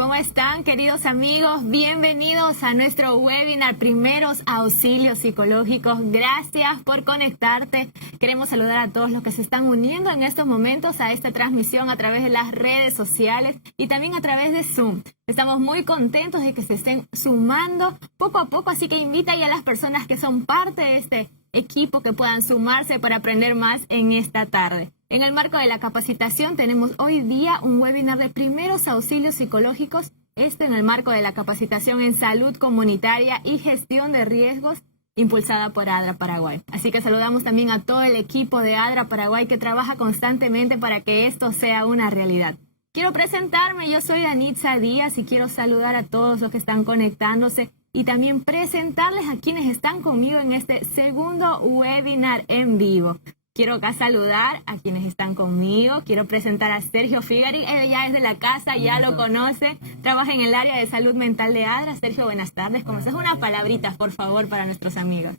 ¿Cómo están, queridos amigos? Bienvenidos a nuestro webinar Primeros Auxilios Psicológicos. Gracias por conectarte. Queremos saludar a todos los que se están uniendo en estos momentos a esta transmisión a través de las redes sociales y también a través de Zoom. Estamos muy contentos de que se estén sumando poco a poco, así que invita ya a las personas que son parte de este equipo que puedan sumarse para aprender más en esta tarde. En el marco de la capacitación tenemos hoy día un webinar de primeros auxilios psicológicos, en el marco de la capacitación en salud comunitaria y gestión de riesgos impulsada por ADRA Paraguay. Así que saludamos también a todo el equipo de ADRA Paraguay que trabaja constantemente para que esto sea una realidad. Quiero presentarme, yo soy Danitza Díaz y quiero saludar a todos los que están conectándose y también presentarles a quienes están conmigo en este segundo webinar en vivo. Quiero acá saludar a quienes están conmigo. Quiero presentar a Sergio Figari. Él ya es de la casa, ya lo conoce. Trabaja en el área de salud mental de ADRA. Sergio, buenas tardes. ¿Cómo estás? Unas palabritas, por favor, para nuestros amigos.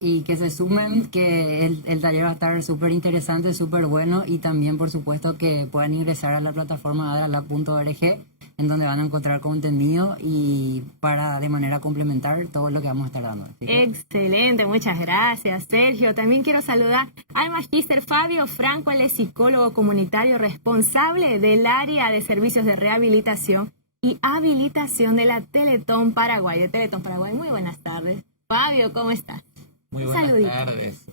Y que se sumen, que el taller va a estar súper interesante, súper bueno. Y también, por supuesto, que puedan ingresar a la plataforma adralab.org, en donde van a encontrar contenido y para de manera complementar todo lo que vamos a estar dando. Excelente, muchas gracias, Sergio. También quiero saludar al magíster Fabio Franco, él es psicólogo comunitario responsable del área de servicios de rehabilitación y habilitación de la Teletón Paraguay. Muy buenas tardes. Fabio, ¿cómo estás? Muy buenas tardes.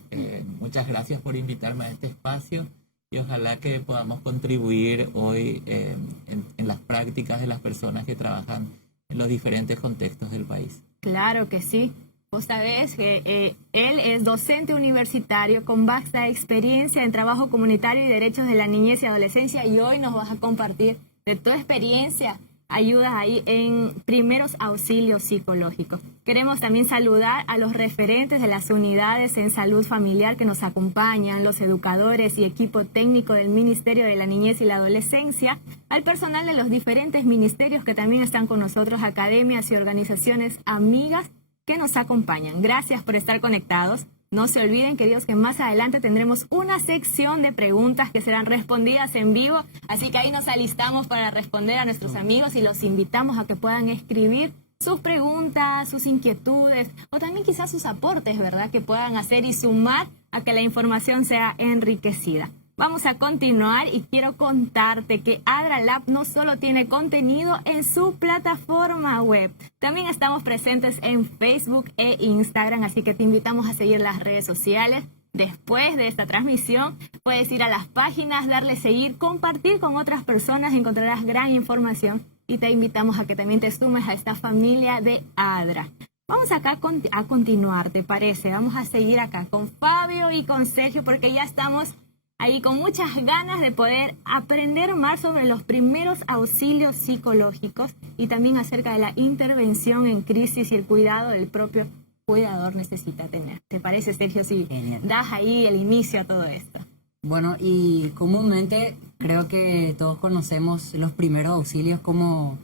Muchas gracias por invitarme a este espacio. Y ojalá que podamos contribuir hoy en las prácticas de las personas que trabajan en los diferentes contextos del país. Claro que sí. Vos sabés que él es docente universitario con vasta experiencia en trabajo comunitario y derechos de la niñez y adolescencia y hoy nos vas a compartir de tu experiencia, ayudas ahí en primeros auxilios psicológicos. Queremos también saludar a los referentes de las unidades en salud familiar que nos acompañan, los educadores y equipo técnico del Ministerio de la Niñez y la Adolescencia, al personal de los diferentes ministerios que también están con nosotros, academias y organizaciones amigas que nos acompañan. Gracias por estar conectados. No se olviden, queridos, que más adelante tendremos una sección de preguntas que serán respondidas en vivo, así que ahí nos alistamos para responder a nuestros amigos y los invitamos a que puedan escribir sus preguntas, sus inquietudes o también quizás sus aportes, ¿verdad?, que puedan hacer y sumar a que la información sea enriquecida. Vamos a continuar y quiero contarte que ADRA Lab no solo tiene contenido en su plataforma web, también estamos presentes en Facebook e Instagram, así que te invitamos a seguir las redes sociales. Después de esta transmisión puedes ir a las páginas, darle seguir, compartir con otras personas, encontrarás gran información y te invitamos a que también te sumes a esta familia de ADRA. Vamos acá a continuar, ¿te parece? Vamos a seguir acá con Fabio y con Sergio porque ya estamos ahí con muchas ganas de poder aprender más sobre los primeros auxilios psicológicos y también acerca de la intervención en crisis y el cuidado del propio cuidador necesita tener. ¿Te parece, Sergio, si das ahí el inicio a todo esto? Bueno, y comúnmente creo que todos conocemos los primeros auxilios como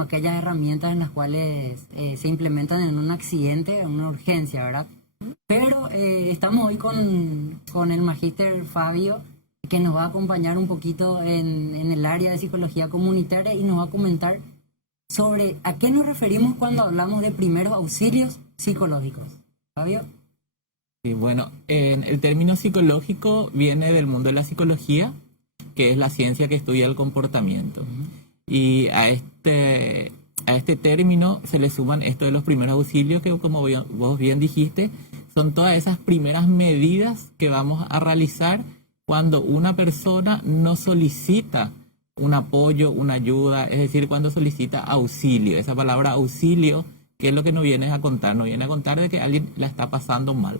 aquellas herramientas en las cuales se implementan en un accidente, en una urgencia, ¿verdad? Pero estamos hoy con el magíster Fabio, que nos va a acompañar un poquito en el área de psicología comunitaria y nos va a comentar sobre a qué nos referimos cuando hablamos de primeros auxilios psicológicos. Fabio. Sí, bueno, el término psicológico viene del mundo de la psicología, que es la ciencia que estudia el comportamiento. Y a este término se le suman esto de los primeros auxilios, que como vos bien dijiste, son todas esas primeras medidas que vamos a realizar cuando una persona no solicita un apoyo, una ayuda, es decir, cuando solicita auxilio. Esa palabra auxilio, ¿qué es lo que nos viene a contar? Nos viene a contar de que alguien la está pasando mal.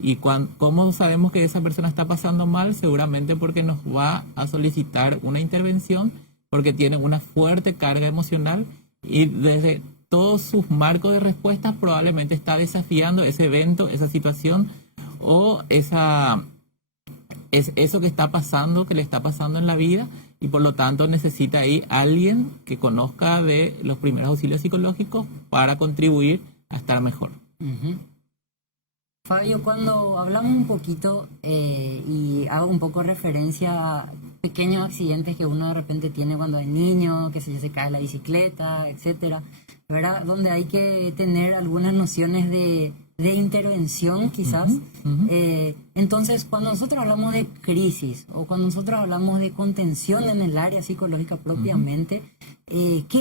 ¿Y cómo sabemos que esa persona está pasando mal? Seguramente porque nos va a solicitar una intervención, porque tiene una fuerte carga emocional y desde todos sus marcos de respuestas probablemente está desafiando ese evento, esa situación o eso que está pasando, que le está pasando en la vida y por lo tanto necesita ahí alguien que conozca de los primeros auxilios psicológicos para contribuir a estar mejor. Fabio, cuando hablamos un poquito y hago un poco referencia a pequeños accidentes que uno de repente tiene cuando es niño, que se cae la bicicleta, etcétera, ¿verdad? Donde hay que tener algunas nociones de intervención, quizás. Entonces, cuando nosotros hablamos de crisis o cuando nosotros hablamos de contención en el área psicológica propiamente,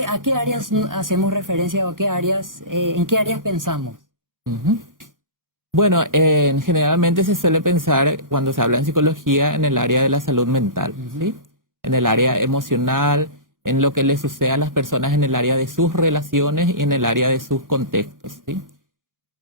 ¿a qué áreas hacemos referencia o en qué áreas pensamos? Bueno, generalmente se suele pensar cuando se habla en psicología en el área de la salud mental, ¿sí? En el área emocional, en lo que le sucede a las personas en el área de sus relaciones y en el área de sus contextos, ¿sí?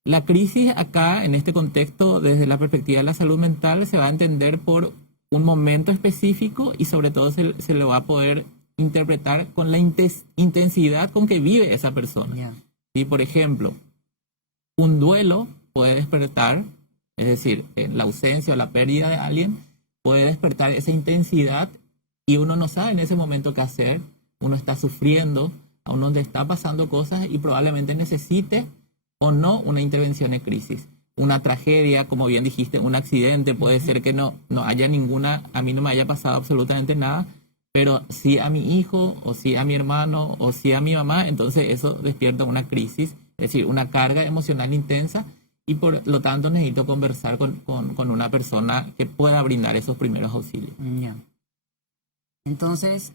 La crisis acá, en este contexto, desde la perspectiva de la salud mental, se va a entender por un momento específico y sobre todo se lo va a poder interpretar con la intensidad con que vive esa persona. Yeah. ¿Sí? Por ejemplo, un duelo puede despertar, es decir, la ausencia o la pérdida de alguien, puede despertar esa intensidad y uno no sabe en ese momento qué hacer, uno está sufriendo, a uno le está pasando cosas y probablemente necesite o no una intervención en crisis. Una tragedia, como bien dijiste, un accidente, puede ser que no haya ninguna, a mí no me haya pasado absolutamente nada, pero sí a mi hijo, o sí a mi hermano, o sí a mi mamá, entonces eso despierta una crisis, es decir, una carga emocional intensa, y por lo tanto necesito conversar con una persona que pueda brindar esos primeros auxilios. Yeah. Entonces,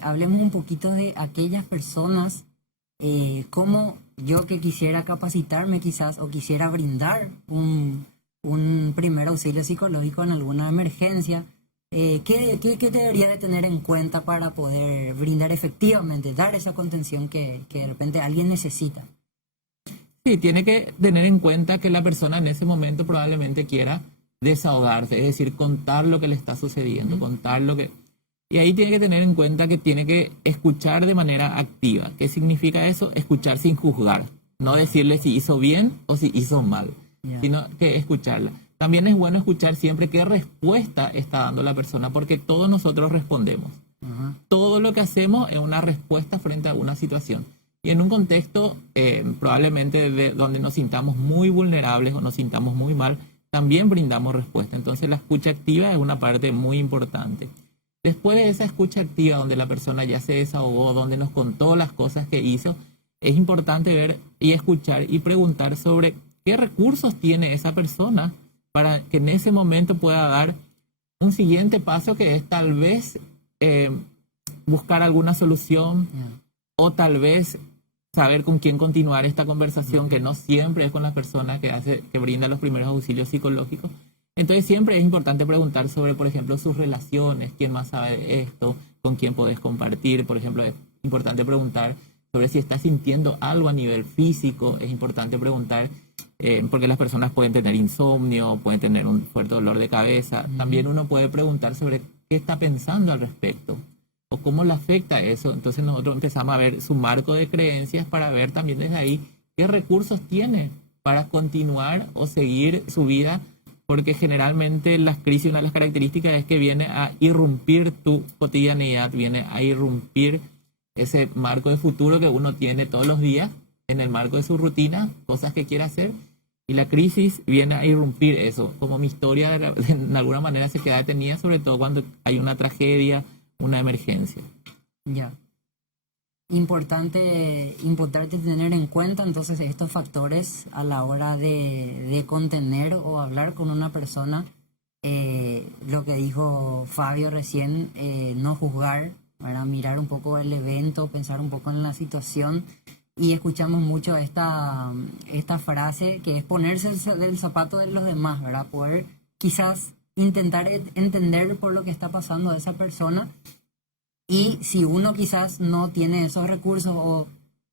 hablemos un poquito de aquellas personas, como yo que quisiera capacitarme quizás o quisiera brindar un primer auxilio psicológico en alguna emergencia. ¿Qué debería de tener en cuenta para poder brindar efectivamente, dar esa contención que de repente alguien necesita? Sí, tiene que tener en cuenta que la persona en ese momento probablemente quiera desahogarse, es decir, contar lo que le está sucediendo, contar lo que... Y ahí tiene que tener en cuenta que tiene que escuchar de manera activa. ¿Qué significa eso? Escuchar sin juzgar. No decirle si hizo bien o si hizo mal, sino que escucharla. También es bueno escuchar siempre qué respuesta está dando la persona, porque todos nosotros respondemos. Todo lo que hacemos es una respuesta frente a una situación. Y en un contexto probablemente donde nos sintamos muy vulnerables o nos sintamos muy mal, también brindamos respuesta. Entonces la escucha activa es una parte muy importante. Después de esa escucha activa donde la persona ya se desahogó, donde nos contó las cosas que hizo, es importante ver y escuchar y preguntar sobre qué recursos tiene esa persona para que en ese momento pueda dar un siguiente paso, que es tal vez buscar alguna solución o tal vez saber con quién continuar esta conversación, que no siempre es con la persona que brinda los primeros auxilios psicológicos. Entonces siempre es importante preguntar sobre, por ejemplo, sus relaciones, quién más sabe de esto, con quién podés compartir. Por ejemplo, es importante preguntar sobre si está sintiendo algo a nivel físico. Es importante preguntar porque las personas pueden tener insomnio, pueden tener un fuerte dolor de cabeza. También uno puede preguntar sobre qué está pensando al respecto o cómo le afecta eso. Entonces nosotros empezamos a ver su marco de creencias para ver también desde ahí qué recursos tiene para continuar o seguir su vida, porque generalmente las crisis, una de las características es que viene a irrumpir tu cotidianidad, viene a irrumpir ese marco de futuro que uno tiene todos los días en el marco de su rutina, cosas que quiere hacer, y la crisis viene a irrumpir eso. Como mi historia de alguna manera se queda detenida, sobre todo cuando hay una tragedia, una emergencia. Ya. Importante tener en cuenta entonces estos factores a la hora de contener o hablar con una persona. Lo que dijo Fabio recién, no juzgar, ¿verdad? Mirar un poco el evento, pensar un poco en la situación. Y escuchamos mucho esta frase que es ponerse el zapato de los demás, ¿verdad? Poder quizás intentar entender por lo que está pasando a esa persona. Y si uno quizás no tiene esos recursos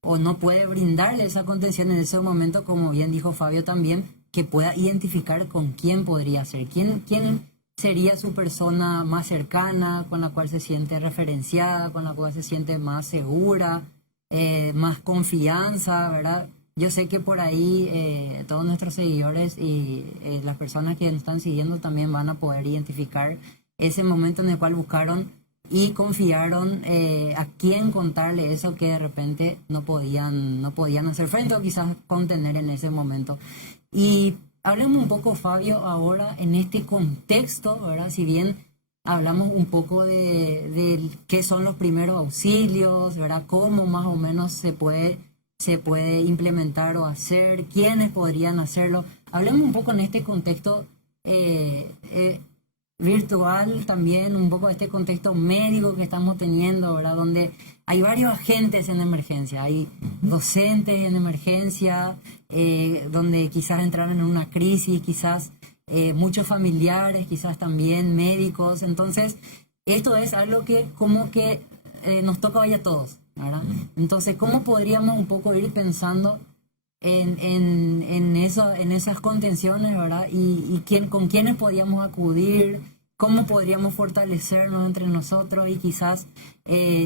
o no puede brindarle esa contención en ese momento, como bien dijo Fabio también, que pueda identificar con quién podría ser, quién sería su persona más cercana, con la cual se siente referenciada, con la cual se siente más segura, más confianza, ¿verdad? Yo sé que por ahí todos nuestros seguidores y las personas que nos están siguiendo también van a poder identificar ese momento en el cual buscaron y confiaron a quién contarle eso que de repente no podían hacer frente o quizás contener en ese momento. Y hablemos un poco, Fabio, ahora en este contexto, ¿verdad? Si bien hablamos un poco de qué son los primeros auxilios, ¿verdad? Cómo más o menos se puede implementar o hacer, quiénes podrían hacerlo. Hablemos un poco en este contexto virtual también, un poco de este contexto médico que estamos teniendo, ¿verdad? Donde hay varios agentes en emergencia, hay docentes en emergencia, donde quizás entraron en una crisis, quizás muchos familiares, quizás también médicos. Entonces, esto es algo que como que nos toca hoy a todos, ¿verdad? Entonces, ¿cómo podríamos un poco ir pensando en esas contenciones, ¿verdad? Y con quiénes podríamos acudir, cómo podríamos fortalecernos entre nosotros y quizás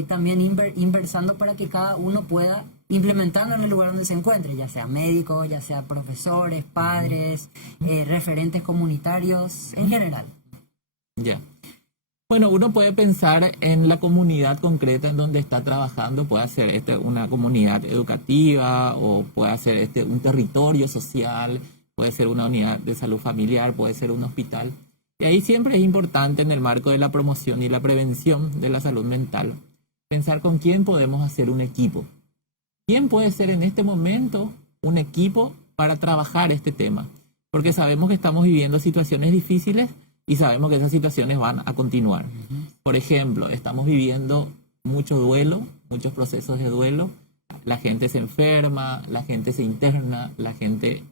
también inversando para que cada uno pueda implementarlo en el lugar donde se encuentre, ya sea médicos, ya sea profesores, padres, referentes comunitarios, en general. Ya. Bueno, uno puede pensar en la comunidad concreta en donde está trabajando, puede ser una comunidad educativa o puede ser un territorio social, puede ser una unidad de salud familiar, puede ser un hospital. Y ahí siempre es importante, en el marco de la promoción y la prevención de la salud mental, pensar con quién podemos hacer un equipo. ¿Quién puede ser en este momento un equipo para trabajar este tema? Porque sabemos que estamos viviendo situaciones difíciles y sabemos que esas situaciones van a continuar. Por ejemplo, estamos viviendo mucho duelo, muchos procesos de duelo. La gente se enferma, la gente se interna, la gente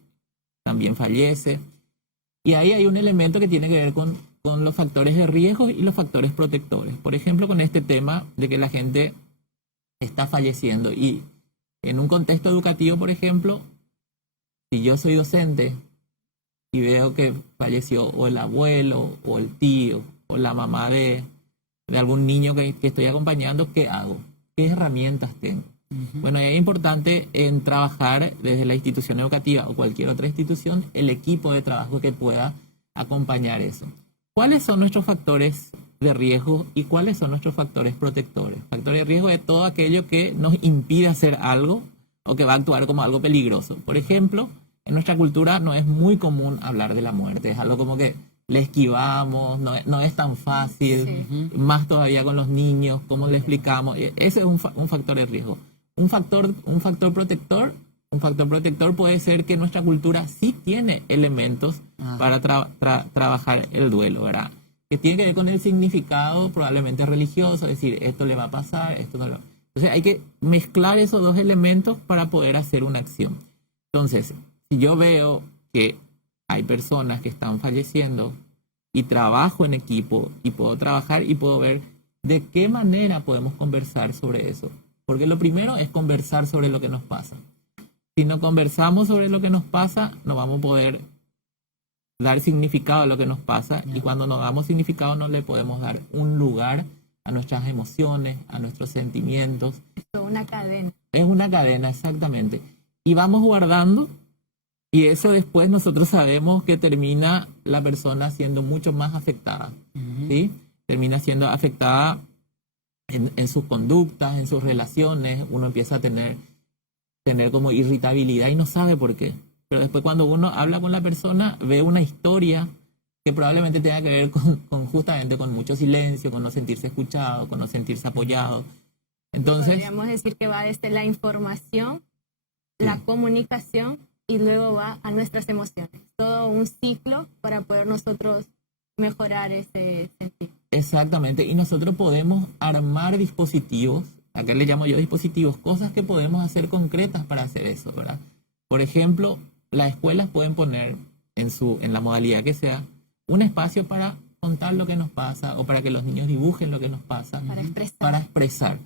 también fallece. Y ahí hay un elemento que tiene que ver con los factores de riesgo y los factores protectores. Por ejemplo, con este tema de que la gente está falleciendo. Y en un contexto educativo, por ejemplo, si yo soy docente y veo que falleció o el abuelo o el tío o la mamá de algún niño que estoy acompañando, ¿qué hago? ¿Qué herramientas tengo? Bueno, es importante en trabajar desde la institución educativa o cualquier otra institución el equipo de trabajo que pueda acompañar eso. ¿Cuáles son nuestros factores de riesgo y cuáles son nuestros factores protectores? Factores de riesgo es todo aquello que nos impide hacer algo o que va a actuar como algo peligroso. Por ejemplo, en nuestra cultura no es muy común hablar de la muerte, es algo como que le esquivamos, no es tan fácil, más todavía con los niños, ¿cómo le explicamos? Ese es un factor de riesgo. Un factor protector puede ser que nuestra cultura sí tiene elementos para trabajar el duelo, ¿verdad? Que tiene que ver con el significado probablemente religioso, es decir, esto le va a pasar, esto no lo... Entonces hay que mezclar esos dos elementos para poder hacer una acción. Entonces, si yo veo que hay personas que están falleciendo y trabajo en equipo y puedo trabajar y puedo ver de qué manera podemos conversar sobre eso. Porque lo primero es conversar sobre lo que nos pasa. Si no conversamos sobre lo que nos pasa, no vamos a poder dar significado a lo que nos pasa. Y cuando no damos significado, no le podemos dar un lugar a nuestras emociones, a nuestros sentimientos. Es una cadena. Es una cadena, exactamente. Y vamos guardando. Y eso después nosotros sabemos que termina la persona siendo mucho más afectada. ¿Sí? Termina siendo afectada en sus conductas, en sus relaciones. Uno empieza a tener como irritabilidad y no sabe por qué. Pero después cuando uno habla con la persona, ve una historia que probablemente tenga que ver justamente con mucho silencio, con no sentirse escuchado, con no sentirse apoyado. Entonces, podríamos decir que va desde la información, la comunicación y luego va a nuestras emociones. Todo un ciclo para poder nosotros mejorar ese sentido. Exactamente, y nosotros podemos armar dispositivos, ¿a qué le llamo yo dispositivos? Cosas que podemos hacer concretas para hacer eso, ¿verdad? Por ejemplo, las escuelas pueden poner en la modalidad que sea, un espacio para contar lo que nos pasa o para que los niños dibujen lo que nos pasa. Para expresar.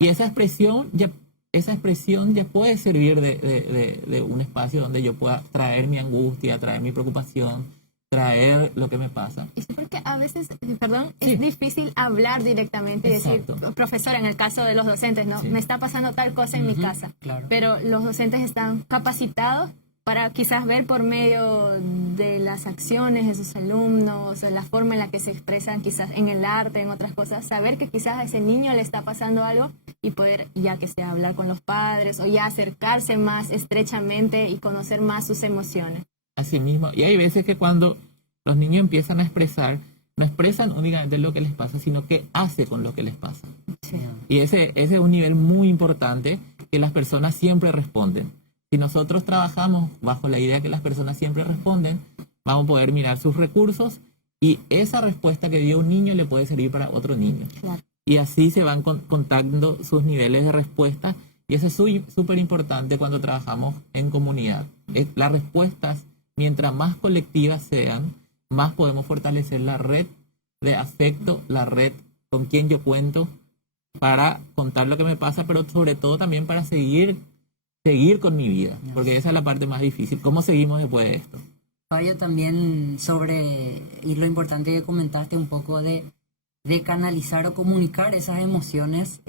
Y esa expresión ya puede servir de un espacio donde yo pueda traer mi angustia, traer mi preocupación, traer lo que me pasa. Y sí, porque a veces, es difícil hablar directamente y decir, profesora, en el caso de los docentes, ¿no? Me está pasando tal cosa en mi casa. Claro. Pero los docentes están capacitados para quizás ver por medio de las acciones de sus alumnos, la forma en la que se expresan quizás en el arte, en otras cosas, saber que quizás a ese niño le está pasando algo y poder, ya que sea, hablar con los padres o ya acercarse más estrechamente y conocer más sus emociones. Así mismo. Y hay veces que cuando los niños empiezan a expresar, no expresan únicamente lo que les pasa, sino que hace con lo que les pasa. Sí. Y ese es un nivel muy importante que las personas siempre responden. Si nosotros trabajamos bajo la idea que las personas siempre responden, vamos a poder mirar sus recursos y esa respuesta que dio un niño le puede servir para otro niño. Claro. Y así se van contando sus niveles de respuesta. Y eso es súper importante cuando trabajamos en comunidad. Las respuestas, mientras más colectivas sean, más podemos fortalecer la red de afecto, la red con quien yo cuento para contar lo que me pasa, pero sobre todo también para seguir con mi vida, porque esa es la parte más difícil. ¿Cómo seguimos después de esto? Fabio, también sobre, y lo importante que comentaste un poco de canalizar o comunicar esas emociones.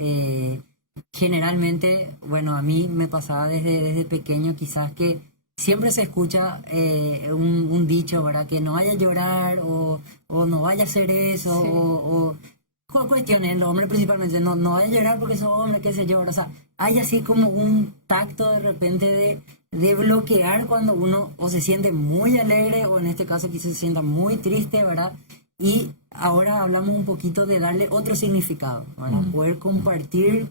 Generalmente, bueno, a mí me pasaba desde pequeño quizás que siempre se escucha un dicho, ¿verdad? Que no vaya a llorar o no vaya a hacer eso, Sí. o cuestiones, los hombres principalmente, no vaya a llorar porque sos hombre, qué sé yo, o sea, hay así como un tacto de repente de bloquear cuando uno o se siente muy alegre o en este caso quizás se sienta muy triste, ¿verdad? Y ahora hablamos un poquito de darle otro significado, ¿verdad? Poder compartir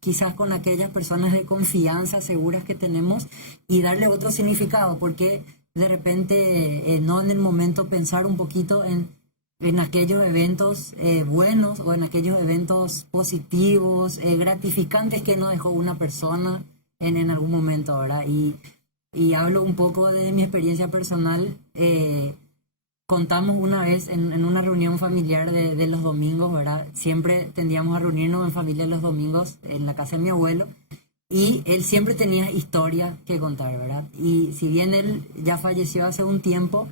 quizás con aquellas personas de confianza seguras que tenemos y darle otro significado, porque de repente no en el momento pensar un poquito en aquellos eventos buenos o en aquellos eventos positivos, gratificantes que nos dejó una persona en algún momento, ¿verdad? Y hablo un poco de mi experiencia personal. Contamos una vez en una reunión familiar de los domingos, ¿verdad? Siempre tendíamos a reunirnos en familia los domingos en la casa de mi abuelo y él siempre tenía historias que contar, ¿verdad? Y si bien él ya falleció hace un tiempo,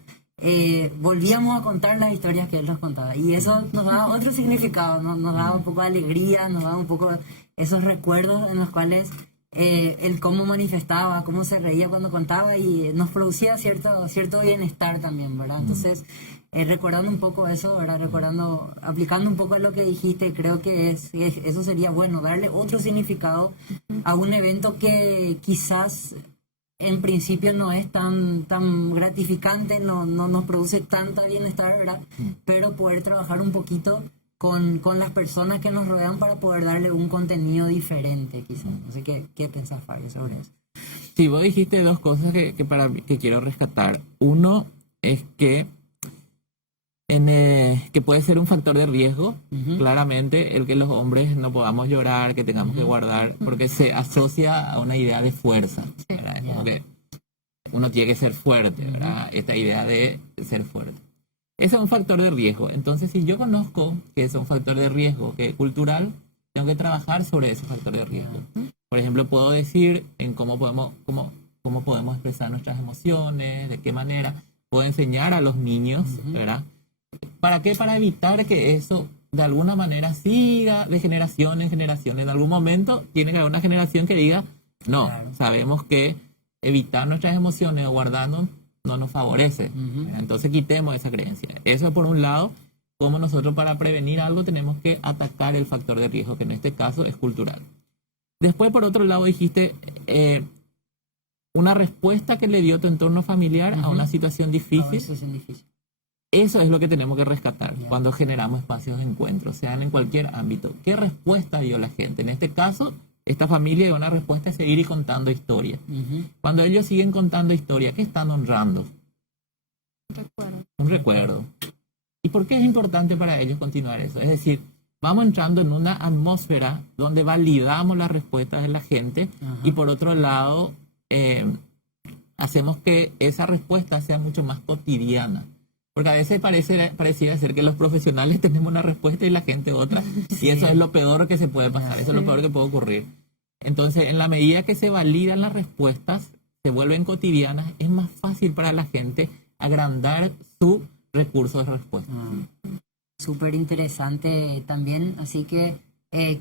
volvíamos a contar las historias que él nos contaba y eso nos daba otro significado, nos daba un poco de alegría, nos daba un poco esos recuerdos en los cuales el cómo manifestaba, cómo se reía cuando contaba y nos producía cierto bienestar también, ¿verdad? Entonces, recordando un poco eso, ¿verdad? Aplicando un poco a lo que dijiste, creo que eso sería bueno, darle otro significado a un evento que quizás en principio no es tan gratificante, no nos produce tanta bienestar, ¿verdad? Pero poder trabajar un poquito con las personas que nos rodean para poder darle un contenido diferente, quizás. Así que, ¿qué pensás, Fabio, sobre eso? Sí, vos dijiste dos cosas que para mí que quiero rescatar. Uno es que que puede ser un factor de riesgo, claramente, el que los hombres no podamos llorar, que tengamos que guardar, porque se asocia a una idea de fuerza, ¿verdad? Es como que uno tiene que ser fuerte, ¿verdad? Esta idea de ser fuerte. Ese es un factor de riesgo. Entonces, si yo conozco que es un factor de riesgo que es cultural, tengo que trabajar sobre ese factor de riesgo. Por ejemplo, puedo decir en cómo podemos expresar nuestras emociones, de qué manera. Puedo enseñar a los niños, ¿verdad? ¿Para qué? Para evitar que eso de alguna manera siga de generación en generación. En algún momento tiene que haber una generación que diga, no, sabemos que evitar nuestras emociones o guardarnos no nos favorece. Entonces quitemos esa creencia. Eso por un lado, como nosotros para prevenir algo tenemos que atacar el factor de riesgo, que en este caso es cultural. Después, por otro lado, dijiste una respuesta que le dio tu entorno familiar a una situación difícil. Eso es lo que tenemos que rescatar cuando generamos espacios de encuentro, sean en cualquier ámbito. ¿Qué respuesta dio la gente? En este caso, esta familia dio una respuesta a seguir y contando historias. Cuando ellos siguen contando historias, ¿qué están honrando? Un recuerdo. ¿Y por qué es importante para ellos continuar eso? Es decir, vamos entrando en una atmósfera donde validamos las respuestas de la gente y por otro lado hacemos que esa respuesta sea mucho más cotidiana. Porque a veces pareciera ser que los profesionales tenemos una respuesta y la gente otra. Y eso es lo peor que se puede pasar, eso es lo peor que puede ocurrir. Entonces, en la medida que se validan las respuestas, se vuelven cotidianas, es más fácil para la gente agrandar su recurso de respuesta. Súper interesante también, así que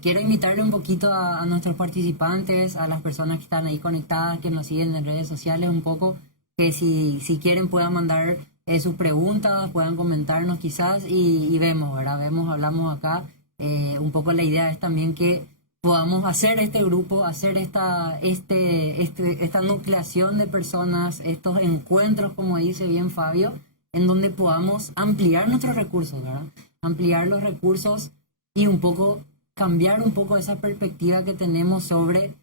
quiero invitarle un poquito a nuestros participantes, a las personas que están ahí conectadas, que nos siguen en redes sociales un poco, que si quieren puedan mandar sus preguntas, puedan comentarnos quizás y vemos, ¿verdad? Hablamos acá. Un poco la idea es también que podamos hacer este grupo, hacer esta nucleación de personas, estos encuentros, como dice bien Fabio, en donde podamos ampliar nuestros recursos, ¿verdad? Ampliar los recursos y un poco cambiar un poco esa perspectiva que tenemos sobre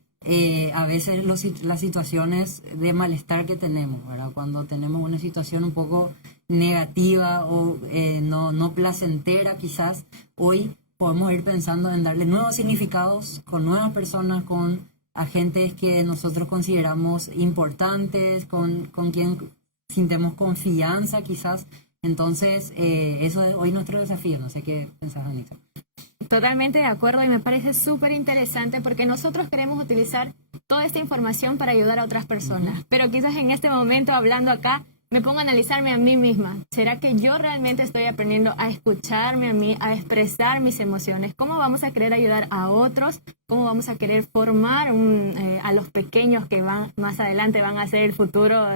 a veces las situaciones de malestar que tenemos, ¿verdad? Cuando tenemos una situación un poco negativa o no placentera quizás, hoy podemos ir pensando en darle nuevos significados con nuevas personas, con agentes que nosotros consideramos importantes, con quien sintemos confianza quizás. Entonces, eso es hoy nuestro desafío. No sé qué pensás, Anita. Totalmente de acuerdo y me parece súper interesante porque nosotros queremos utilizar toda esta información para ayudar a otras personas. Pero quizás en este momento, hablando acá, me pongo a analizarme a mí misma. ¿Será que yo realmente estoy aprendiendo a escucharme a mí, a expresar mis emociones? ¿Cómo vamos a querer ayudar a otros? ¿Cómo vamos a querer formar a los pequeños que van más adelante van a ser el futuro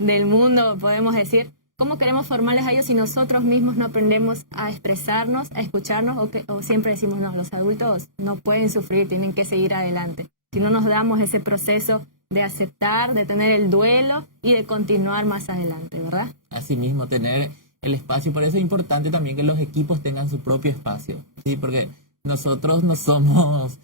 del mundo, podemos decir? ¿Cómo queremos formarles a ellos si nosotros mismos no aprendemos a expresarnos, a escucharnos o siempre decimos, no, los adultos no pueden sufrir, tienen que seguir adelante? Si no nos damos ese proceso de aceptar, de tener el duelo y de continuar más adelante, ¿verdad? Así mismo, tener el espacio. Por eso es importante también que los equipos tengan su propio espacio, ¿sí? Porque nosotros no somos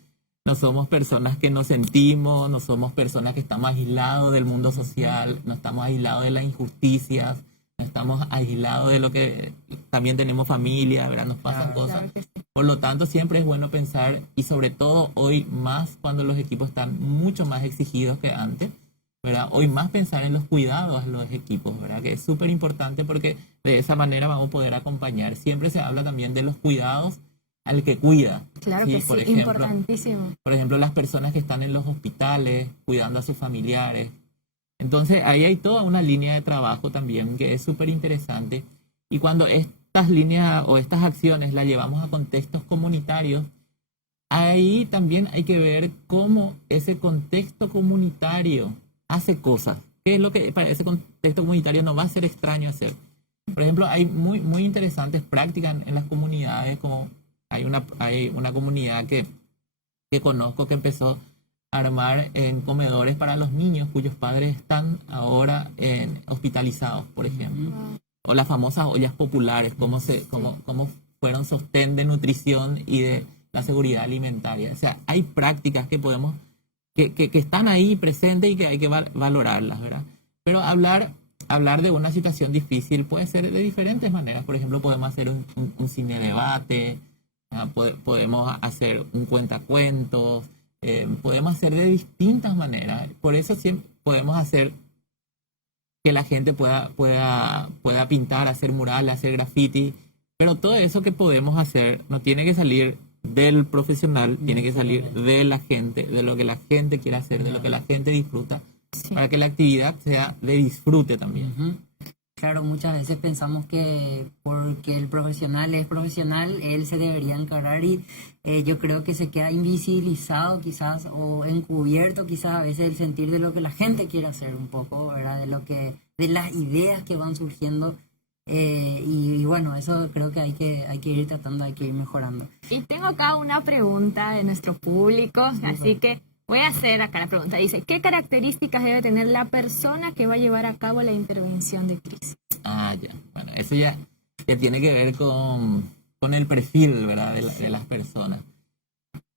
personas que nos sentimos, no somos personas que estamos aislados del mundo social, no estamos aislados de las injusticias, no estamos aislados de lo que también tenemos familia, ¿verdad? Nos pasan cosas. Claro que sí. Por lo tanto, siempre es bueno pensar, y sobre todo hoy más cuando los equipos están mucho más exigidos que antes, ¿verdad? Hoy más pensar en los cuidados a los equipos, ¿verdad? Que es súper importante porque de esa manera vamos a poder acompañar. Siempre se habla también de los cuidados al que cuida. Claro ¿sí? que sí, Por ejemplo, importantísimo. Por ejemplo, las personas que están en los hospitales cuidando a sus familiares. Entonces, ahí hay toda una línea de trabajo también que es súper interesante. Y cuando estas líneas o estas acciones las llevamos a contextos comunitarios, ahí también hay que ver cómo ese contexto comunitario hace cosas. ¿Qué es lo que para ese contexto comunitario no va a ser extraño hacer? Por ejemplo, hay muy interesantes prácticas en las comunidades, como hay una comunidad que conozco que empezó a armar en comedores para los niños cuyos padres están ahora hospitalizados, por ejemplo. O las famosas ollas populares, cómo fueron sostén de nutrición y de la seguridad alimentaria. O sea, hay prácticas que podemos, que están ahí presentes y que hay que valorarlas, ¿verdad? Pero hablar de una situación difícil puede ser de diferentes maneras. Por ejemplo, podemos hacer un cine debate, podemos hacer un cuentacuentos, podemos hacer de distintas maneras. Por eso siempre podemos hacer que la gente pueda pintar, hacer murales, hacer graffiti, pero todo eso que podemos hacer no tiene que salir del profesional, tiene que salir de la gente, de lo que la gente quiere hacer, de lo que la gente disfruta, para que la actividad sea de disfrute también. Claro, muchas veces pensamos que porque el profesional es profesional, él se debería encargar y yo creo que se queda invisibilizado quizás o encubierto quizás a veces el sentir de lo que la gente quiere hacer un poco, ¿verdad? De las ideas que van surgiendo y bueno, eso creo que hay que ir tratando, hay que ir mejorando. Y tengo acá una pregunta de nuestro público, así que voy a hacer acá la pregunta. Dice, ¿qué características debe tener la persona que va a llevar a cabo la intervención de crisis? Ya. Bueno, eso ya tiene que ver con el perfil, ¿verdad? De las personas.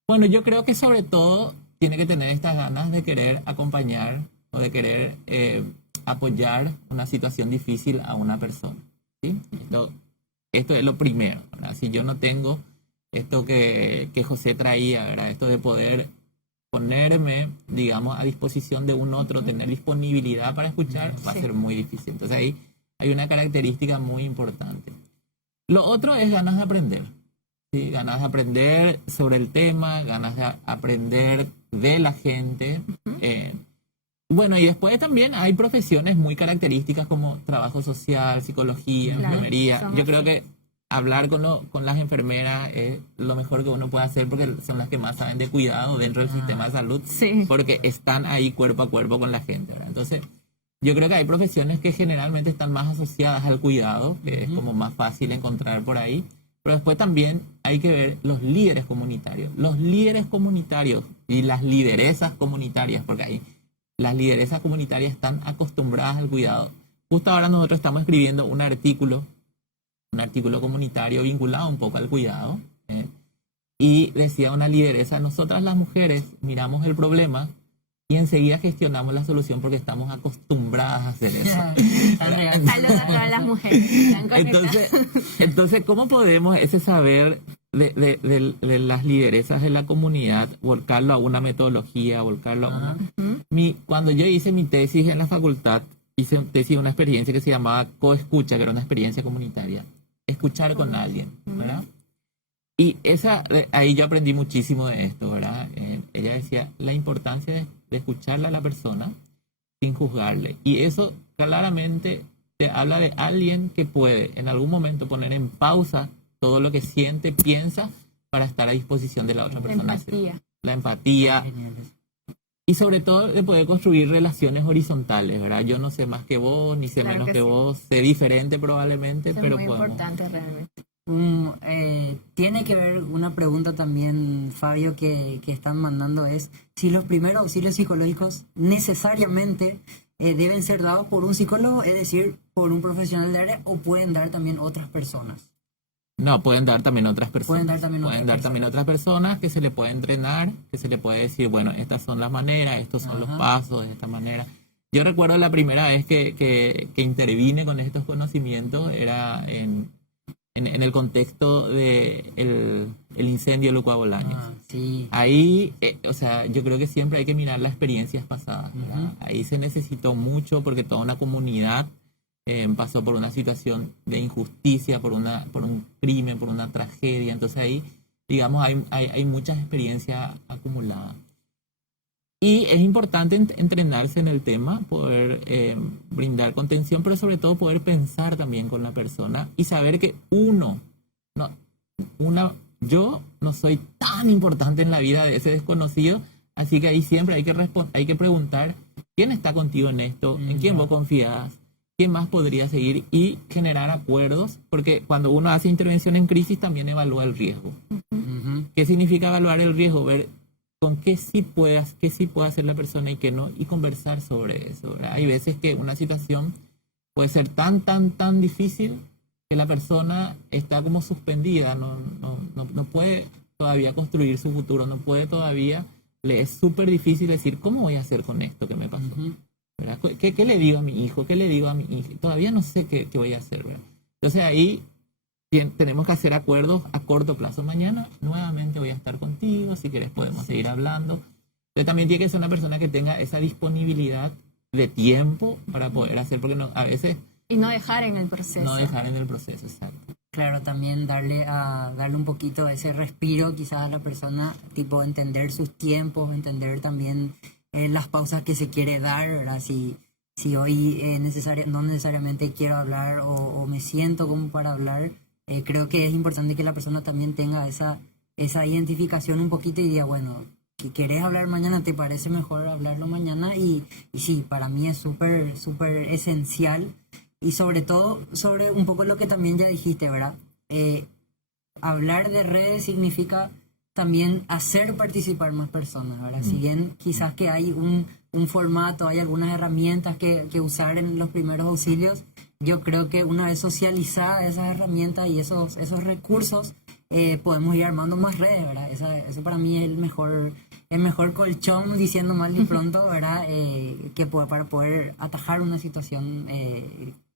Bueno, yo creo que sobre todo tiene que tener estas ganas de querer acompañar o de querer apoyar una situación difícil a una persona, ¿sí? Esto es lo primero, ¿verdad? Si yo no tengo esto que José traía, ¿verdad? Esto de poder ponerme, digamos, a disposición de un otro, tener disponibilidad para escuchar, va a ser muy difícil. Entonces ahí hay una característica muy importante. Lo otro es ganas de aprender, ¿sí? Ganas de aprender sobre el tema, ganas de aprender de la gente. Bueno, y después también hay profesiones muy características como trabajo social, psicología, enfermería. Yo creo que hablar con las enfermeras es lo mejor que uno puede hacer porque son las que más saben de cuidado dentro del sistema de salud, porque están ahí cuerpo a cuerpo con la gente, ¿verdad? Entonces, yo creo que hay profesiones que generalmente están más asociadas al cuidado, que es como más fácil encontrar por ahí, Pero después también hay que ver los líderes comunitarios. Los líderes comunitarios y las lideresas comunitarias, porque ahí las lideresas comunitarias están acostumbradas al cuidado. Justo ahora nosotros estamos escribiendo un artículo comunitario vinculado un poco al cuidado. Y decía una lideresa, nosotras las mujeres miramos el problema y enseguida gestionamos la solución porque estamos acostumbradas a hacer eso. Saludos a todas las mujeres. Entonces, ¿cómo podemos ese saber de las lideresas de la comunidad volcarlo a una metodología, volcarlo a una... Cuando yo hice mi tesis en la facultad, hice una experiencia que se llamaba coescucha, que era una experiencia comunitaria. Escuchar con alguien, ¿verdad? Y ahí yo aprendí muchísimo de esto, ¿verdad? Ella decía la importancia de escucharle a la persona sin juzgarle. Y eso claramente te habla de alguien que puede en algún momento poner en pausa todo lo que siente, piensa, para estar a disposición de la otra persona. La empatía. Y sobre todo de poder construir relaciones horizontales, ¿verdad? Yo no sé más que vos, ni sé menos que vos, sé diferente probablemente, eso pero es muy podemos... importante realmente. Tiene que ver una pregunta también, Fabio, que están mandando es si los primeros auxilios psicológicos necesariamente deben ser dados por un psicólogo, es decir, por un profesional de área, o pueden dar también otras personas. No, pueden dar también otras personas. Pueden dar también otras personas que se le puede entrenar, que se le puede decir, bueno, estas son las maneras, estos son los pasos, de esta manera. Yo recuerdo la primera vez que intervine con estos conocimientos era en el contexto de el incendio de Lucua Bolaños. Sí. Ahí, o sea, yo creo que siempre hay que mirar las experiencias pasadas, ¿verdad? Ahí se necesitó mucho porque toda una comunidad pasó por una situación de injusticia, por un crimen, por una tragedia. Entonces ahí, digamos, hay muchas experiencias acumuladas. Y es importante entrenarse en el tema, poder brindar contención, pero sobre todo poder pensar también con la persona y saber que yo no soy tan importante en la vida de ese desconocido, así que ahí siempre hay que preguntar quién está contigo en esto, en quién vos confías, quién más podría seguir y generar acuerdos, porque cuando uno hace intervención en crisis también evalúa el riesgo. ¿Qué significa evaluar el riesgo? Ver con qué sí puede hacer la persona y qué no, y conversar sobre eso, ¿verdad? Hay veces que una situación puede ser tan difícil que la persona está como suspendida, no puede todavía construir su futuro, no puede todavía, le es súper difícil decir, ¿cómo voy a hacer con esto que me pasó? ¿Verdad? ¿Qué le digo a mi hijo? ¿Qué le digo a mi hija? Todavía no sé qué voy a hacer, ¿verdad? Entonces ahí tenemos que hacer acuerdos a corto plazo. Mañana nuevamente voy a estar contigo, si quieres podemos seguir hablando. Pero también tiene que ser una persona que tenga esa disponibilidad de tiempo para poder hacer, porque a veces... Y no dejar en el proceso. No dejar en el proceso, exacto. Claro, también darle un poquito ese respiro quizás a la persona, tipo entender sus tiempos, entender también las pausas que se quiere dar, ¿verdad? Si hoy no necesariamente quiero hablar o me siento como para hablar, creo que es importante que la persona también tenga esa identificación un poquito y diga, bueno, si querés hablar mañana, ¿te parece mejor hablarlo mañana? Y sí, para mí es súper, súper esencial. Y sobre todo, sobre un poco lo que también ya dijiste, ¿verdad? Hablar de redes significa también hacer participar más personas, ¿verdad? Si bien quizás que hay un formato, hay algunas herramientas que usar en los primeros auxilios, yo creo que una vez socializadas esas herramientas y esos recursos, podemos ir armando más redes, ¿verdad? Eso para mí es el mejor colchón, diciendo mal de pronto, ¿verdad? Para poder atajar una situación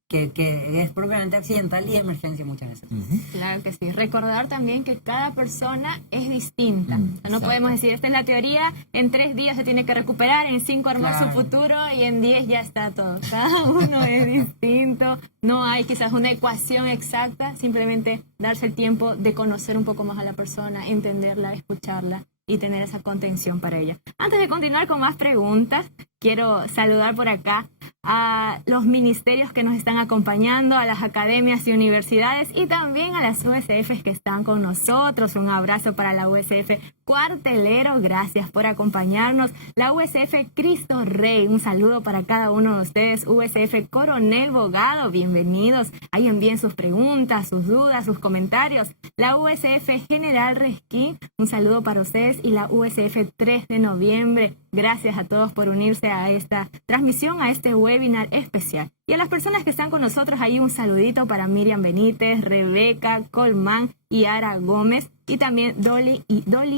que es propiamente accidental y de emergencia muchas veces. Claro que sí. Recordar también que cada persona es distinta. O sea, no podemos decir, esta es la teoría, en 3 días se tiene que recuperar, en 5 armar su futuro y en 10 ya está todo. Cada uno es distinto. No hay quizás una ecuación exacta, simplemente darse el tiempo de conocer un poco más a la persona, entenderla, escucharla y tener esa contención para ella. Antes de continuar con más preguntas, quiero saludar por acá a los ministerios que nos están acompañando, a las academias y universidades y también a las USFs que están con nosotros. Un abrazo para la USF Cuartelero, gracias por acompañarnos. La USF Cristo Rey, un saludo para cada uno de ustedes. USF Coronel Bogado, bienvenidos. Ahí envíen sus preguntas, sus dudas, sus comentarios. La USF General Resquín, un saludo para ustedes. Y la USF 3 de noviembre, gracias a todos por unirse a esta transmisión, a este webinar especial. Y a las personas que están con nosotros, ahí un saludito para Miriam Benítez, Rebeca Colmán y Ara Gómez. Y también Dolly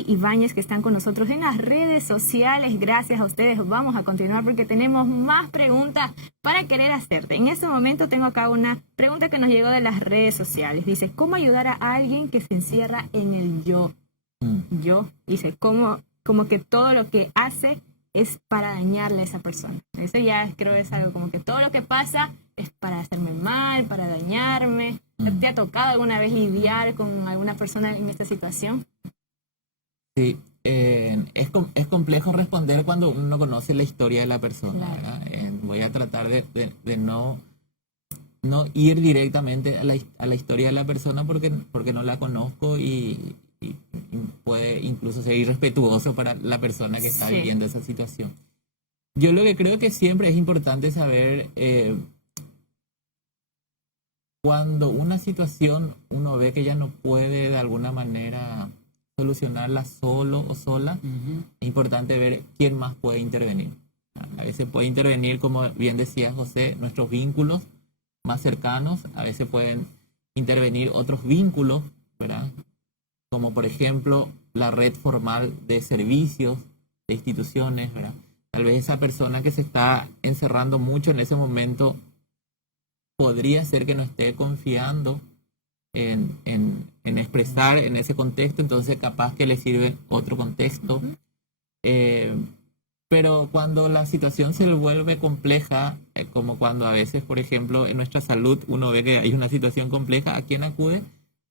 Ibáñez, que están con nosotros en las redes sociales. Gracias a ustedes. Vamos a continuar porque tenemos más preguntas para querer hacerte. En este momento tengo acá una pregunta que nos llegó de las redes sociales. Dice, ¿cómo ayudar a alguien que se encierra en el yo? Yo, dice, como que todo lo que hace es para dañarle a esa persona. Eso ya creo es algo como que todo lo que pasa es para hacerme mal, para dañarme. ¿Te ha tocado alguna vez lidiar con alguna persona en esta situación? Sí, es complejo responder cuando uno no conoce la historia de la persona, Claro. ¿verdad? Voy a tratar de no ir directamente a la historia de la persona porque no la conozco y puede incluso ser irrespetuoso para la persona que está Sí. viviendo esa situación. Yo lo que creo que siempre es importante saber cuando una situación uno ve que ya no puede de alguna manera solucionarla solo o sola, es importante ver quién más puede intervenir. A veces puede intervenir, como bien decía José, nuestros vínculos más cercanos, a veces pueden intervenir otros vínculos, ¿verdad? Como por ejemplo la red formal de servicios, de instituciones, ¿verdad? Tal vez esa persona que se está encerrando mucho en ese momento podría ser que no esté confiando en expresar en ese contexto, entonces capaz que le sirve otro contexto. Pero cuando la situación se vuelve compleja, como cuando a veces, por ejemplo, en nuestra salud uno ve que hay una situación compleja, ¿a quién acude?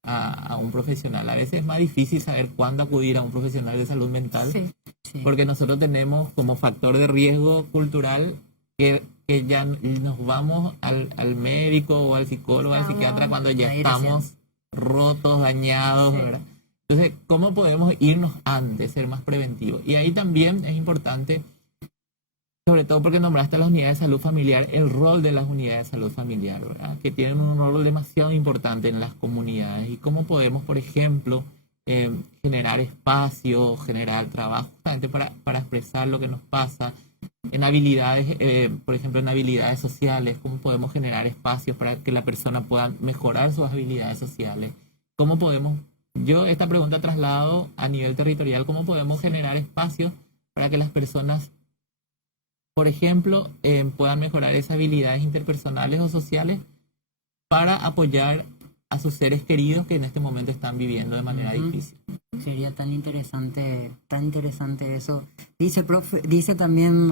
A un profesional. A veces es más difícil saber cuándo acudir a un profesional de salud mental, Sí. porque nosotros tenemos como factor de riesgo cultural que ya nos vamos al médico o al psicólogo, al psiquiatra cuando ya estamos rotos, dañados, Sí. ¿verdad? Entonces, ¿cómo podemos irnos antes, ser más preventivos? Y ahí también es importante, sobre todo porque nombraste a las unidades de salud familiar, el rol de las unidades de salud familiar, ¿verdad? Que tienen un rol demasiado importante en las comunidades. Y cómo podemos, por ejemplo, generar espacio, generar trabajo, justamente para expresar lo que nos pasa. En habilidades, por ejemplo, en habilidades sociales, cómo podemos generar espacios para que la persona pueda mejorar sus habilidades sociales. ¿Cómo podemos, yo esta pregunta traslado a nivel territorial, cómo podemos generar espacios para que las personas, por ejemplo, puedan mejorar esas habilidades interpersonales o sociales para apoyar a sus seres queridos que en este momento están viviendo de manera difícil? Sería tan interesante eso. Dice, profe, dice también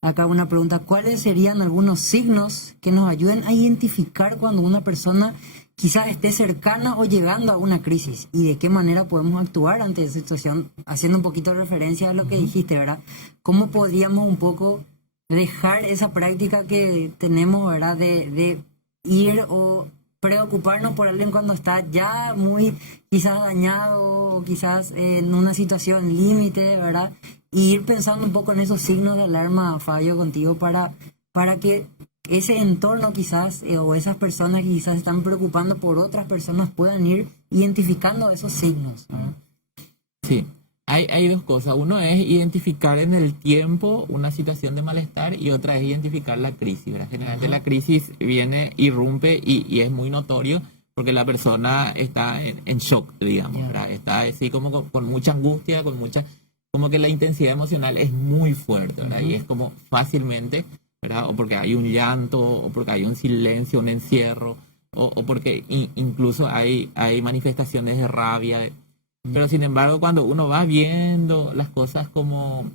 acá una pregunta, ¿cuáles serían algunos signos que nos ayuden a identificar cuando una persona quizás esté cercana o llegando a una crisis? ¿Y de qué manera podemos actuar ante esa situación? Haciendo un poquito de referencia a lo que dijiste, ¿verdad? ¿Cómo podríamos un poco dejar esa práctica que tenemos, ¿verdad? De ir o preocuparnos por alguien cuando está ya muy quizás dañado o quizás en una situación límite, ¿verdad? Y ir pensando un poco en esos signos de alarma, Fabio, contigo, para que ese entorno quizás o esas personas que quizás están preocupando por otras personas puedan ir identificando esos signos, ¿verdad? Sí, hay dos cosas. Uno es identificar en el tiempo una situación de malestar y otra es identificar la crisis, ¿verdad? Generalmente la crisis irrumpe y es muy notorio porque la persona está en shock, digamos, ¿verdad? Está así como con mucha angustia, como que la intensidad emocional es muy fuerte, ¿verdad? Y es como fácilmente, ¿verdad? O porque hay un llanto, o porque hay un silencio, un encierro, o porque incluso hay manifestaciones de rabia. Pero sin embargo, cuando uno va viendo las cosas como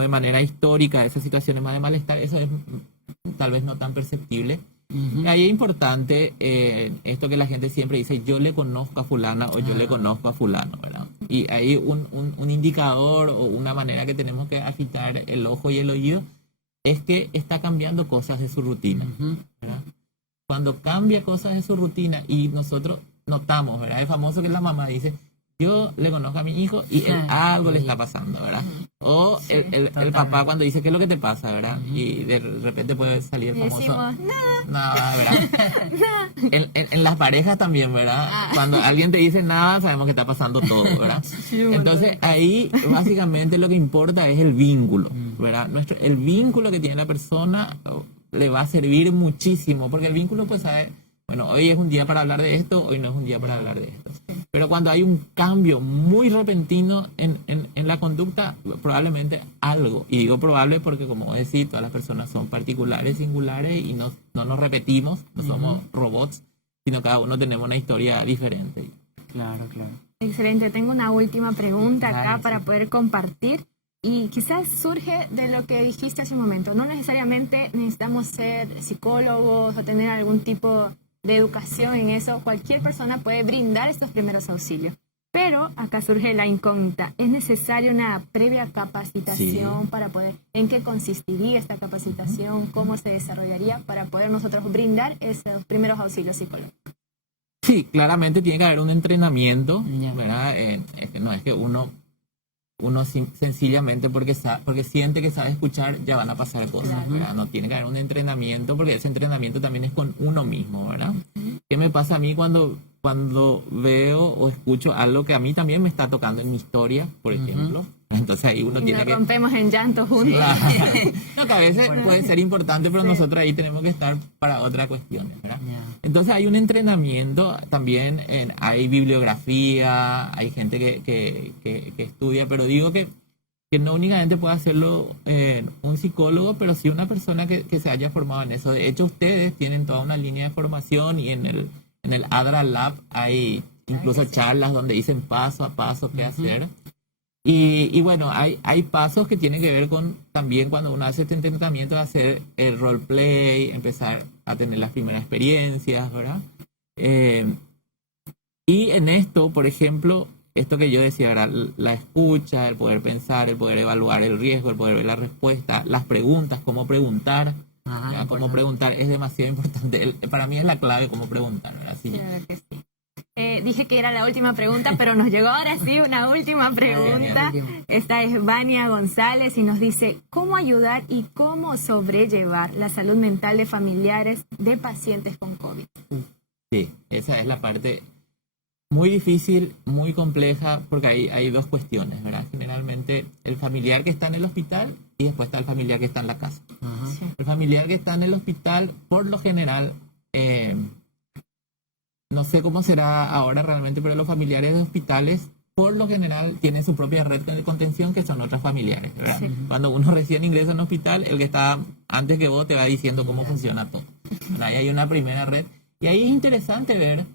de manera histórica, esas situaciones más de malestar, eso es tal vez no tan perceptible. Ahí es importante esto que la gente siempre dice, yo le conozco a fulana o yo le conozco a fulano, ¿verdad? Y hay un indicador o una manera que tenemos que agitar el ojo y el oído es que está cambiando cosas de su rutina, ¿verdad? Cuando cambia cosas de su rutina y nosotros notamos, ¿verdad? Es famoso que la mamá dice, yo le conozco a mi hijo y él algo le está pasando, ¿verdad? O el papá cuando dice, ¿qué es lo que te pasa, verdad? Y de repente puede salir el Y famoso... decimos, Nada, ¿verdad? En las parejas también, ¿verdad? Cuando alguien te dice nada, sabemos que está pasando todo, ¿verdad? Entonces ahí básicamente lo que importa es el vínculo, ¿verdad? El vínculo que tiene la persona le va a servir muchísimo, porque el vínculo pues sabe, bueno, hoy es un día para hablar de esto, hoy no es un día para hablar de esto. Pero cuando hay un cambio muy repentino en la conducta, probablemente algo, y digo probable porque como decía, todas las personas son particulares, singulares, y no nos repetimos, no somos robots, sino cada uno tenemos una historia diferente. Claro, claro. Excelente, tengo una última pregunta acá Claro, para sí. poder compartir y quizás surge de lo que dijiste hace un momento. No necesariamente necesitamos ser psicólogos o tener algún tipo de educación en eso. Cualquier persona puede brindar estos primeros auxilios. Pero acá surge la incógnita. ¿Es necesaria una previa capacitación para poder, en qué consistiría esta capacitación, cómo se desarrollaría para poder nosotros brindar esos primeros auxilios psicológicos? Sí, claramente tiene que haber un entrenamiento, ¿verdad? No es que uno sencillamente porque siente que sabe escuchar, ya van a pasar cosas, ¿verdad? No tiene que haber un entrenamiento, porque ese entrenamiento también es con uno mismo, ¿verdad? ¿Qué me pasa a mí cuando veo o escucho algo que a mí también me está tocando en mi historia, por ejemplo? Entonces ahí uno tiene Nos que... rompemos en llanto juntos. Claro. No, que a veces puede ser importante, pero nosotros ahí tenemos que estar para otras cuestiones, ¿verdad? Entonces hay un entrenamiento, también hay bibliografía, hay gente que estudia, pero digo que no únicamente puede hacerlo un psicólogo, pero sí una persona que se haya formado en eso. De hecho, ustedes tienen toda una línea de formación y en el ADRA Lab hay incluso charlas donde dicen paso a paso qué hacer. Y bueno, hay pasos que tienen que ver con también cuando uno hace este entrenamiento de hacer el roleplay, empezar a tener las primeras experiencias, ¿verdad? Y en esto, por ejemplo, esto que yo decía, ¿verdad? La escucha, el poder pensar, el poder evaluar el riesgo, el poder ver la respuesta, las preguntas, cómo preguntar. Cómo preguntar es demasiado importante. Para mí es la clave cómo preguntar, ¿verdad? Sí. Claro que sí. Dije que era la última pregunta, pero nos llegó ahora sí una última pregunta. Esta es Vania González y nos dice, ¿cómo ayudar y cómo sobrellevar la salud mental de familiares de pacientes con COVID? Sí, esa es la parte muy difícil, muy compleja, porque hay dos cuestiones, ¿verdad? Generalmente el familiar que está en el hospital y después está el familiar que está en la casa. Sí. El familiar que está en el hospital, por lo general, no sé cómo será ahora realmente, pero los familiares de hospitales, por lo general, tienen su propia red de contención, que son otros familiares, ¿verdad? Sí. Cuando uno recién ingresa en un hospital, el que está antes que vos te va diciendo cómo funciona todo. Ahí hay una primera red. Y ahí es interesante ver,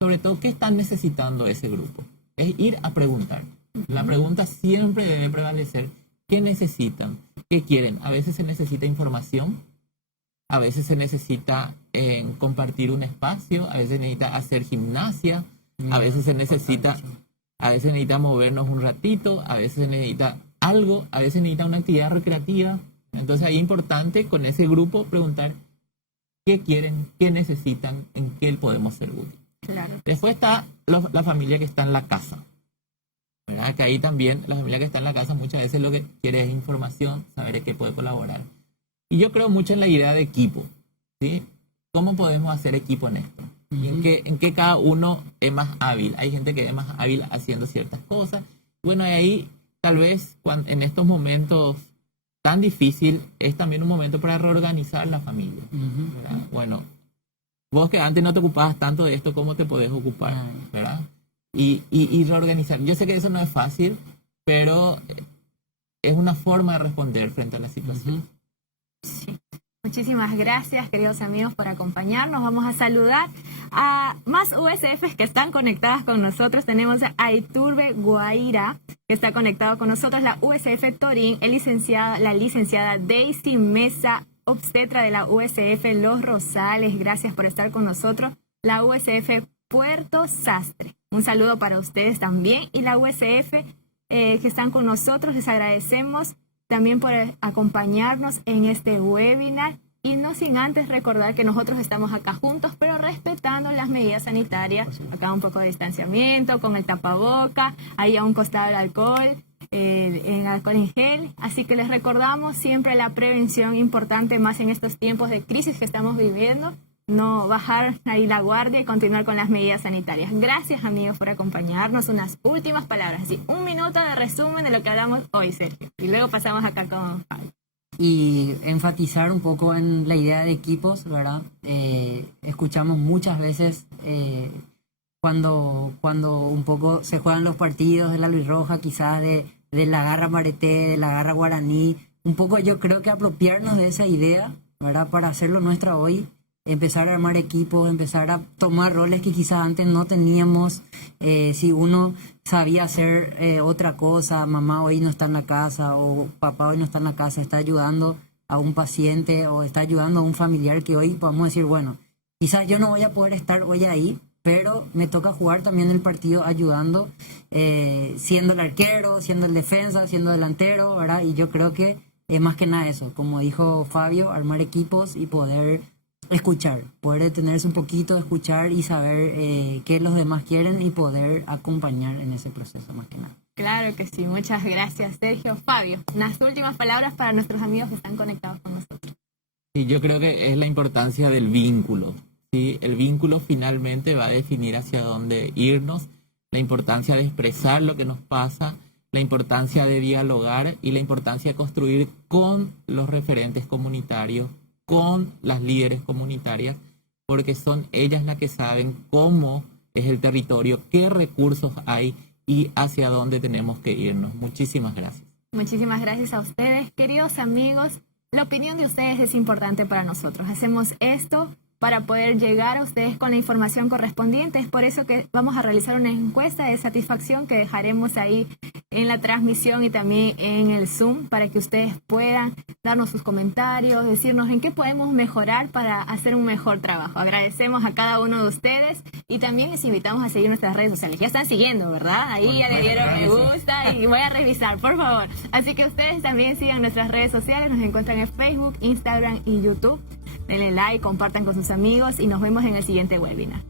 sobre todo, qué están necesitando ese grupo. Es ir a preguntar. La pregunta siempre debe prevalecer. ¿Qué necesitan? ¿Qué quieren? A veces se necesita información. A veces se necesita compartir un espacio, a veces se necesita hacer gimnasia, a veces se necesita movernos un ratito, a veces se necesita algo, a veces se necesita una actividad recreativa. Entonces ahí es importante con ese grupo preguntar qué quieren, qué necesitan, en qué podemos ser útiles. Claro. Después está la familia que está en la casa, ¿verdad? Que ahí también la familia que está en la casa muchas veces lo que quiere es información, saber en qué puede colaborar. Y yo creo mucho en la idea de equipo, ¿sí? ¿Cómo podemos hacer equipo en esto? ¿En qué cada uno es más hábil? Hay gente que es más hábil haciendo ciertas cosas. Bueno, y ahí tal vez en estos momentos tan difícil es también un momento para reorganizar la familia, ¿verdad? Bueno, vos que antes no te ocupabas tanto de esto, ¿cómo te podés ocupar, verdad? Y reorganizar. Yo sé que eso no es fácil, pero es una forma de responder frente a la situación. Sí. Muchísimas gracias, queridos amigos, por acompañarnos. Vamos a saludar a más USFs que están conectadas con nosotros. Tenemos a Iturbe Guaira, que está conectado con nosotros, la USF Torín, la licenciada Daisy Mesa, obstetra de la USF Los Rosales. Gracias por estar con nosotros. La USF Puerto Sastre. Un saludo para ustedes también. Y la USF que están con nosotros, les agradecemos también por acompañarnos en este webinar. Y no sin antes recordar que nosotros estamos acá juntos, pero respetando las medidas sanitarias. Acá un poco de distanciamiento, con el tapaboca, ahí a un costado el alcohol, en alcohol en gel. Así que les recordamos siempre la prevención importante, más en estos tiempos de crisis que estamos viviendo. No bajar ahí la guardia y continuar con las medidas sanitarias. Gracias, amigos, por acompañarnos. Unas últimas palabras, así, un minuto de resumen de lo que hablamos hoy, Sergio. Y luego pasamos acá con Fabio. Y enfatizar un poco en la idea de equipos, ¿verdad? Escuchamos muchas veces cuando un poco se juegan los partidos de la Luis Roja, quizás de la Garra Mareté, de la Garra Guaraní, un poco yo creo que apropiarnos de esa idea, ¿verdad? Para hacerlo nuestra hoy, empezar a armar equipos, empezar a tomar roles que quizás antes no teníamos. Si uno sabía hacer otra cosa, mamá hoy no está en la casa o papá hoy no está en la casa, está ayudando a un paciente o está ayudando a un familiar que hoy podemos decir, bueno, quizás yo no voy a poder estar hoy ahí, pero me toca jugar también el partido ayudando, siendo el arquero, siendo el defensa, siendo delantero, ¿verdad? Y yo creo que es más que nada eso, como dijo Fabio, armar equipos y poder escuchar, poder detenerse un poquito, escuchar y saber qué los demás quieren y poder acompañar en ese proceso más que nada. Claro que sí, muchas gracias, Sergio. Fabio, unas últimas palabras para nuestros amigos que están conectados con nosotros. Sí, yo creo que es la importancia del vínculo. ¿Sí? El vínculo finalmente va a definir hacia dónde irnos, la importancia de expresar lo que nos pasa, la importancia de dialogar y la importancia de construir con los referentes comunitarios, con las líderes comunitarias, porque son ellas las que saben cómo es el territorio, qué recursos hay y hacia dónde tenemos que irnos. Muchísimas gracias. Muchísimas gracias a ustedes, queridos amigos. La opinión de ustedes es importante para nosotros. Hacemos esto para poder llegar a ustedes con la información correspondiente. Es por eso que vamos a realizar una encuesta de satisfacción que dejaremos ahí en la transmisión y también en el Zoom para que ustedes puedan darnos sus comentarios, decirnos en qué podemos mejorar para hacer un mejor trabajo. Agradecemos a cada uno de ustedes y también les invitamos a seguir nuestras redes sociales. Ya están siguiendo, ¿verdad? Ahí ya le dieron me gusta y voy a revisar, por favor. Así que ustedes también sigan nuestras redes sociales. Nos encuentran en Facebook, Instagram y YouTube. Denle like, compartan con sus amigos y nos vemos en el siguiente webinar.